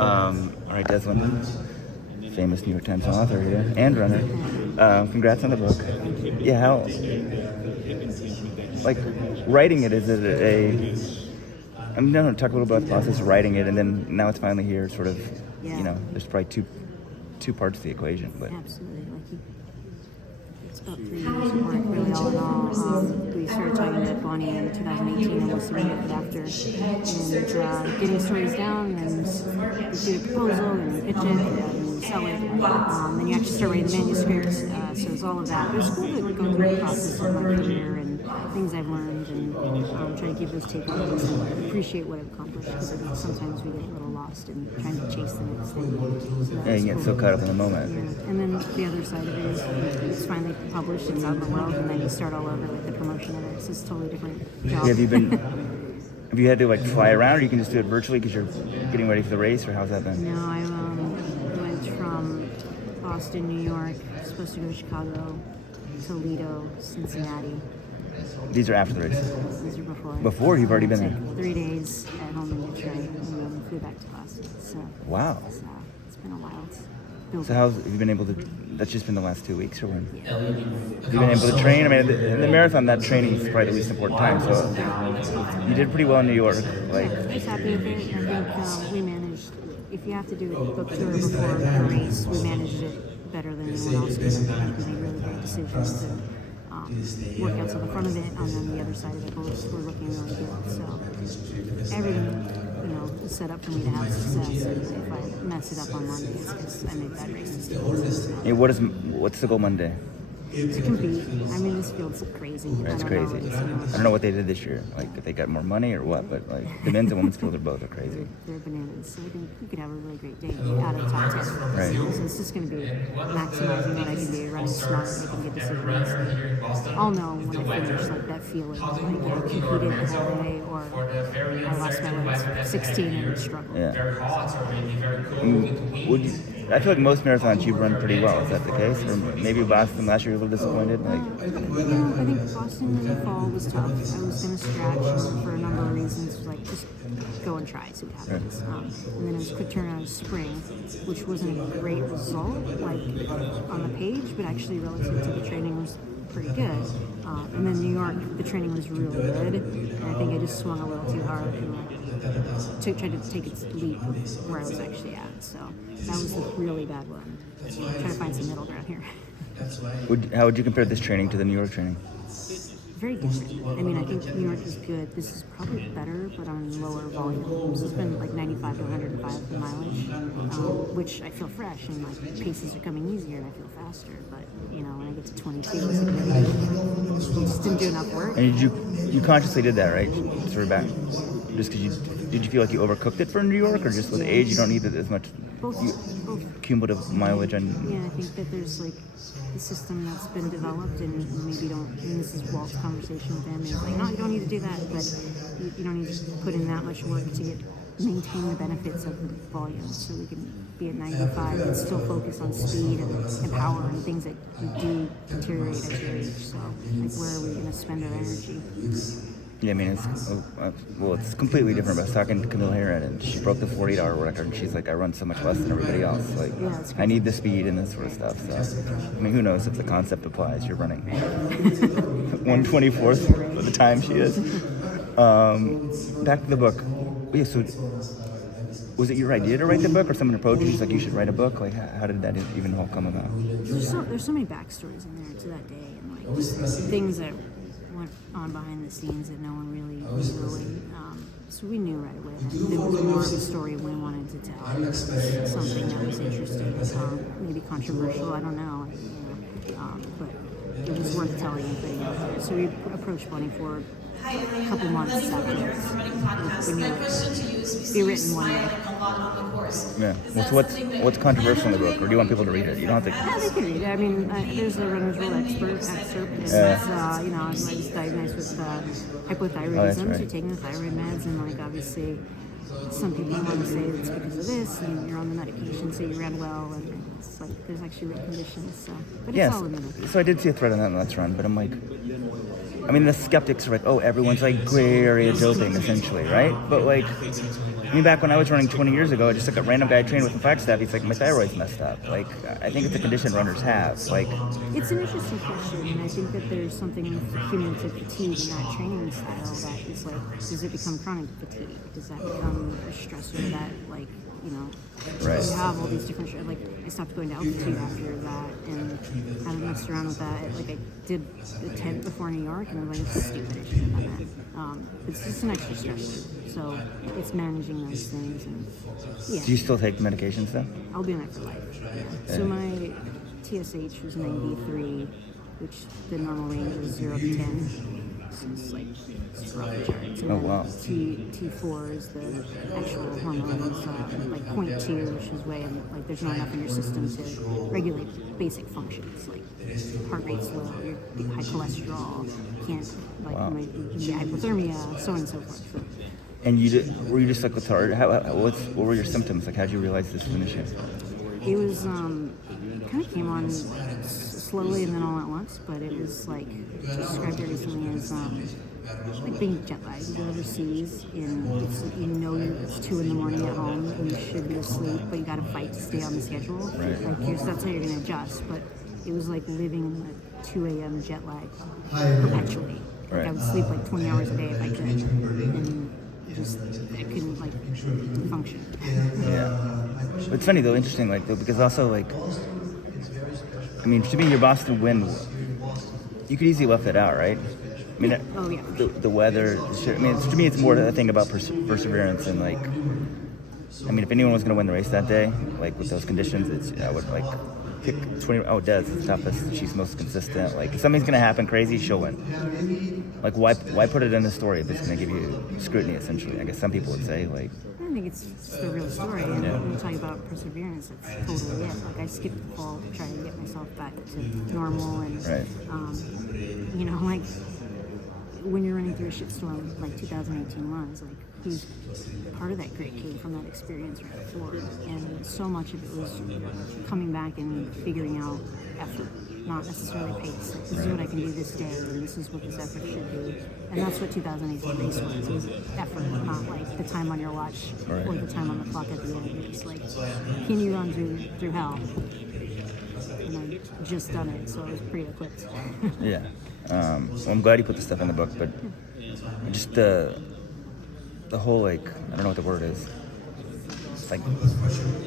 All right, Des Linden, famous New York Times author here and runner. Congrats on the book. Yeah, how, like, writing it, is it I'm going to talk a little about the process of writing it, and then now it's finally here, sort of, there's probably two parts to the equation. But Absolutely. It's about 3 years of work, really, all in all. We started talking to Bonnie in 2018, almost immediately after, and getting stories down, and we shoot a proposal, and pitch it, and sell it. Then you actually start writing the manuscript, so it's all of that. But it's cool to go through the process of my career and things I've learned, and try to give those takeaways and appreciate what I've accomplished, because I think sometimes we get a little lost in trying to chase the next thing. So you get so caught up in the moment. Yeah. And then the other side of it is it's finally published, it's out in the world, and then you start all over with the promotion of it. So it's a totally different job. Have you had to fly around, or you can just do it virtually because you're getting ready for the race, or how's that been? No, I went from Boston, New York, supposed to go to Chicago, Toledo, Cincinnati. These are after the race? These are before. Before? You've already been there? 3 days at home in Detroit, and then flew back to Boston. So, wow. It's been a wild build. So have you been able to, that's just been the last 2 weeks, or when? Yeah. Have you been able to train? I mean, in the marathon, that training is probably the least important time, so you did pretty well in New York. I was happy with it. I think we managed, if you have to do a book tour before a race, we managed it better than anyone else did. I think we made really great decisions to workouts on the front of it, and then the other side of it were looking really good. So everything, is set up for me to have success. And if I mess it up on Monday, it's because I made bad race decisions. Hey, what's the goal Monday? To compete. I mean, this field's crazy. That's crazy. I don't know what they did this year. If they got more money or what, but the men's and women's field are both crazy. They're bananas. So I think we could have a really great day out of the top 10. Right. So it's just going to be maximizing what I can do, running smart, making good decisions. I'll know when I finish that feeling, I competed the whole way, or I lost my way at 16 and struggled. Yeah. I feel like most marathons you've run pretty well. Is that the case? Or maybe Boston last year you were a little disappointed? I think Boston in the fall was tough. I was going to scratch for a number of reasons, just go and try, see what happens. And then it was a quick turnaround in spring, which wasn't a great result, on the page, but actually relative to the training was pretty good. And then New York, the training was really good, and I think I just swung a little too hard and tried to take its leap where I was actually at. So that was a really bad one. So I'm trying to find some middle ground here. How would you compare this training to the New York training? Very different. I mean, I think New York is good. This is probably better, but on lower volume. So it's been 95 to 105 the mileage, which I feel fresh, and my paces are coming easier, and I feel faster. But when I get to 22, it's I just didn't do enough work. And you consciously did that, right? Sort of back, just because did you feel like you overcooked it for New York, or just with age you don't need as much both cumulative mileage? Yeah, I think that there's the system that's been developed, and maybe and this is Walt's conversation with him, he's no, you don't need to do that, but you don't need to put in that much work to maintain the benefits of the volume, so we can be at 95 and still focus on speed and power and things that you do deteriorate as you age. So where are we going to spend our energy? Yeah, I mean, it's completely different. I was talking to Camille Herron, and she broke the 48-hour record, and she's I run so much less than everybody else. I need the speed and this sort of stuff. So, I mean, who knows if the concept applies? You're running 1/24th of the time she is. Back to the book. Yeah, so was it your idea to write the book, or someone approached you, you should write a book? How did that even all come about? There's so many backstories in there to that day, and just things that went on behind the scenes that no one really knew. So we knew right away that there was more of a story we wanted to tell, something that was interesting, maybe controversial, I don't know, but it was worth telling and putting out there. So we approached Bonnie for a couple months after this. Be written one day. Yeah. Well, so what's controversial in the book, or do you want people to read it? You don't have to. Yeah, they can read it. I mean, there's a runner's world excerpt. And I was diagnosed with hypothyroidism, so you're taking the thyroid meds, and obviously some people want to say it's because of this, and you're on the medication, so you ran well, and it's there's actually real conditions. So, but it's all in the book. So I did see a thread on that Let's Run, but I'm the skeptics are everyone's gray area doping, essentially, right? But I mean, back when I was running 20 years ago, just like a random guy I trained with in Flagstaff, he's like, my thyroid's messed up. Like, I think it's a condition runners have. Like, it's an interesting question, and I think that there's something with cumulative fatigue in that training style that is like, does it become chronic fatigue? Does that become a stressor that, like, you know, right. You have all these different like, I stopped going to altitude after that and kind of messed around with that. Like, I did the tent before New York, and I'm like, it's stupid, I should have done that. It's just an extra stressor, so it's managing those things. And yeah. Do you still take medications then? I'll be on it for life. Yeah. So my TSH was 93, which the normal range is 0 to 10. So it's like super off the charts. And oh wow. T4 is the actual hormones, like 0.2, which is way like there's not enough in your system to regulate basic functions like heart rate's low, your high cholesterol, can't like wow. hypothermia, so on and so forth. So, and were you just like lethargic? What were your symptoms? Like, how did you realize this was an issue? it was kind of came on slowly and then all at once, but it was like described it recently as like being jet lagged. You go overseas and it's 2 a.m. at home and you should be asleep, but you got to fight to stay on the schedule. Right. Like that's how you're going to adjust. But it was like living in a 2 a.m. jet lag perpetually. Like right. I would sleep like 20 hours a day if I could, and just I couldn't like function. Yeah. But it's funny though, interesting, like though, because also like, I mean, to me, your Boston win, you could easily left it out, right? I mean, oh yeah. The weather. I mean, to me, it's more a thing about perseverance and like. I mean, if anyone was going to win the race that day, like with those conditions, I would like pick 20. Oh, Des is the toughest. She's most consistent. Like, if something's going to happen crazy, she'll win. Like, why put it in the story if it's going to give you scrutiny? Essentially, I guess some people would say like. I think it's just the real story. And when you talk about perseverance, that's totally it. Like I skipped the fall trying to get myself back to normal, and right. You know, like when you're running through a shitstorm like 2018 was, like who's part of that grit came from that experience right before, and so much of it was coming back and figuring out effort, not necessarily pace. Like, this is what I can do this day, and this is what this effort should be. And that's what 2018 race was. It was effort, not like the time on your watch right. or the time on the clock at the end. It's like, can you run through hell? And I just done it, so I was pretty equipped. Yeah. Well, I'm glad you put the stuff in the book, but just the whole, like, I don't know what the word is. It's like,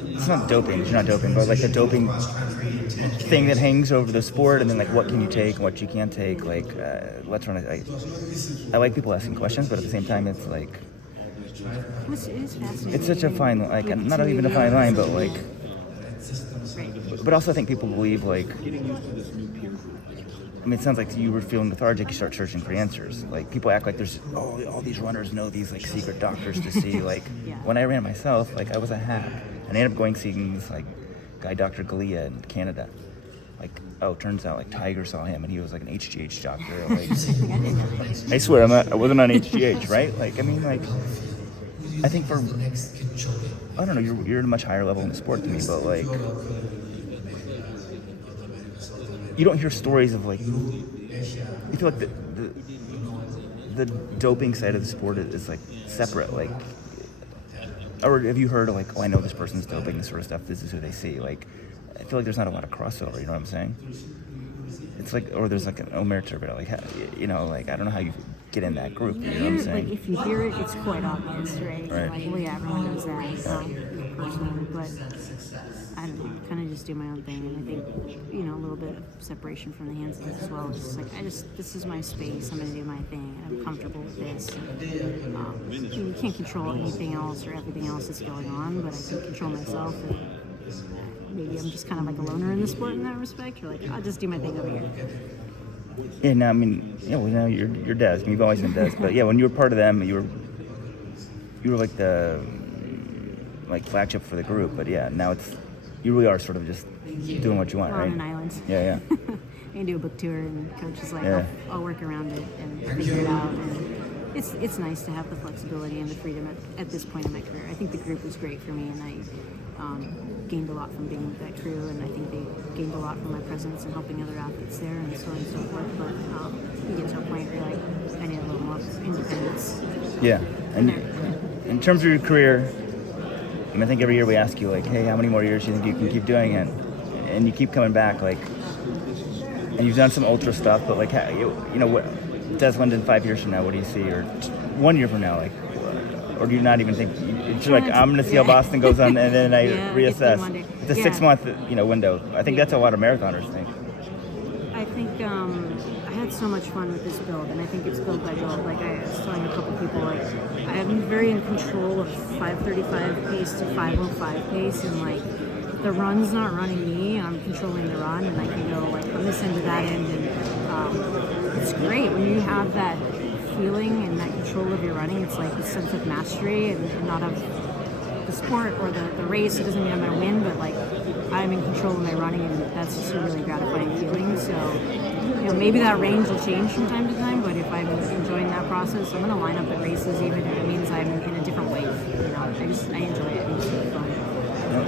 it's not doping, you're not doping, but like the doping thing that hangs over the sport, and then like what can you take and what you can't take. Like, let's run it. I like people asking questions, but at the same time, it's like, It's fascinating. it's such a fine, like, not even a fine line, but like, but also I think people believe like, I mean, it sounds like you were feeling lethargic, you start searching for answers. Like, people act like there's, all these runners know these, like, secret doctors to see. Like, yeah. When I ran myself, like, I was a hack. And I ended up seeing this, like, guy, Dr. Galea in Canada. Like, turns out, like, Tiger saw him, and he was, like, an HGH doctor. Like, I swear, I wasn't on HGH, right? Like, I mean, like, I think I don't know, you're at a much higher level in the sport than me, but, like, you don't hear stories of, like, you feel like the doping side of the sport is like separate, like, or have you heard of like, I know this person's doping, this sort of stuff, this is who they see. Like, I feel like there's not a lot of crossover, you know what I'm saying? It's like, or there's like an omerta, but like, you know, like, I don't know how you get in that group, you know what I'm saying? Like, if you hear it, it's quite obvious, right? Right. Like, well, yeah, everyone knows that, personally, but I don't know, kind of just do my own thing, and I think, you know, a little bit of separation from the handstands as well. It's just like, this is my space, I'm going to do my thing, and I'm comfortable with this. And, you can't control anything else or everything else that's going on, but I can control myself, and maybe I'm just kind of like a loner in the sport in that respect. You're like, I'll just do my thing over here. Yeah, no, I mean, you know, you're Des. You've always been Des, but yeah, when you were part of them, you were like the flagship for the group. But yeah, now you really are sort of just doing what you want, We're right? on an island. Yeah. I can do a book tour, and coach is like, Yeah. I'll work around it and figure it out. And it's nice to have the flexibility and the freedom at this point in my career. I think the group was great for me, and I gained a lot from being with that crew, and I think they gained a lot from my presence and helping other athletes there, and so on and so forth. But you get to a point where you're like, I need a little more independence. Yeah, and in terms of your career, I think every year we ask you, like, hey, how many more years do you think you can keep doing it? And you keep coming back, like, and you've done some ultra stuff, but like, what does Linden 5 years from now? What do you see, or 1 year from now, like, or do you not even think it's like I'm going to see how Boston goes on, and then I reassess? It's a 6-month, window. I think that's a lot of marathoners think. I think I had so much fun with this build, and I think it's build by build. Like I was telling a couple people, like I'm very in control of 5:35 pace to 5:05 pace, and like the run's not running me. I'm controlling the run, and I can go like from this end to that end, and it's great when you have that feeling and that control of your running. It's like a sense of mastery and not of the sport or the race. It doesn't mean I'm going to win, but like I'm in control of my running, and that's just a really gratifying feeling. So, maybe that range will change from time to time, but if I'm enjoying that process, I'm going to line up at races even if it means I'm in a different wave. I enjoy it. It's really fun.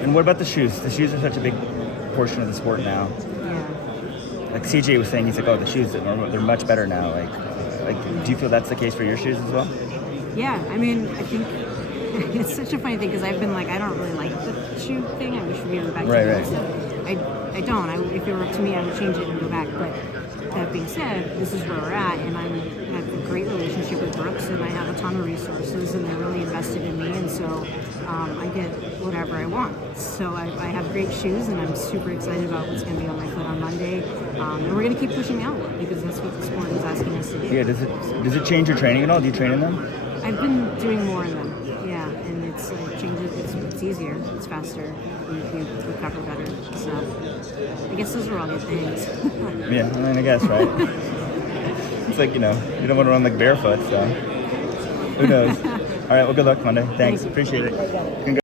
And what about the shoes? The shoes are such a big portion of the sport now. Yeah. Like CJ was saying, he's like, oh, the shoes, they're much better now. Like, do you feel that's the case for your shoes as well? Yeah, I think it's such a funny thing because I've been like, I don't really like the shoe thing. I wish we would go back to it. I don't. If it were up to me, I would change it and go back. But that being said, this is where we're at, and I have a great relationship with Brooks, and I have a ton of resources, and they're really invested in me, and so I get whatever I want. So I have great shoes, and I'm super excited about what's going to be on my foot on Monday, and we're going to keep pushing outward because that's what the sport is asking us to do. Yeah. Does it change your training at all? Do you train in them? I've been doing more in them. Yeah, and it changes. It's easier. It's faster. You recover better. So I guess those are all good things. Yeah, I guess, right? It's like, you don't want to run like barefoot, so who knows? All right, well, good luck Monday. Thanks. Appreciate it.